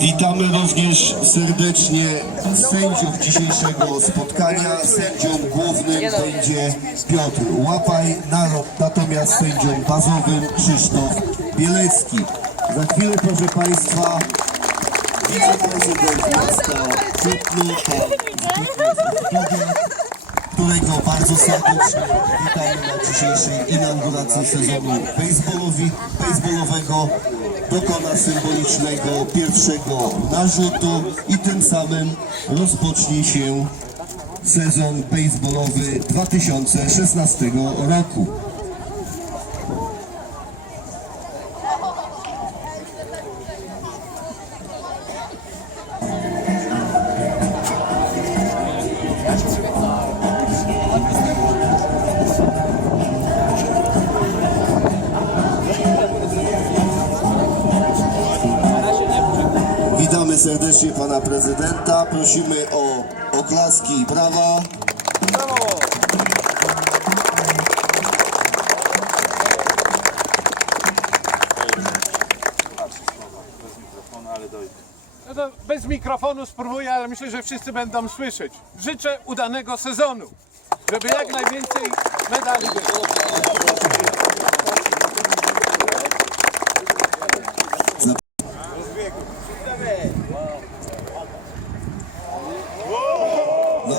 Witamy również serdecznie sędziów dzisiejszego spotkania. Sędzią głównym będzie Piotr Łapaj, natomiast sędzią bazowym Krzysztof Bielecki. Za chwilę, proszę Państwa, wiceprezydent miasta Kutno, którego bardzo serdecznie witamy na dzisiejszej inauguracji sezonu baseballowego. Dokona symbolicznego pierwszego narzutu i tym samym rozpocznie się sezon baseballowy 2016 roku. Serdecznie pana prezydenta. Prosimy o oklaski i brawa. No bez mikrofonu spróbuję, ale myślę, że wszyscy będą słyszeć. Życzę udanego sezonu, żeby jak najwięcej medali było.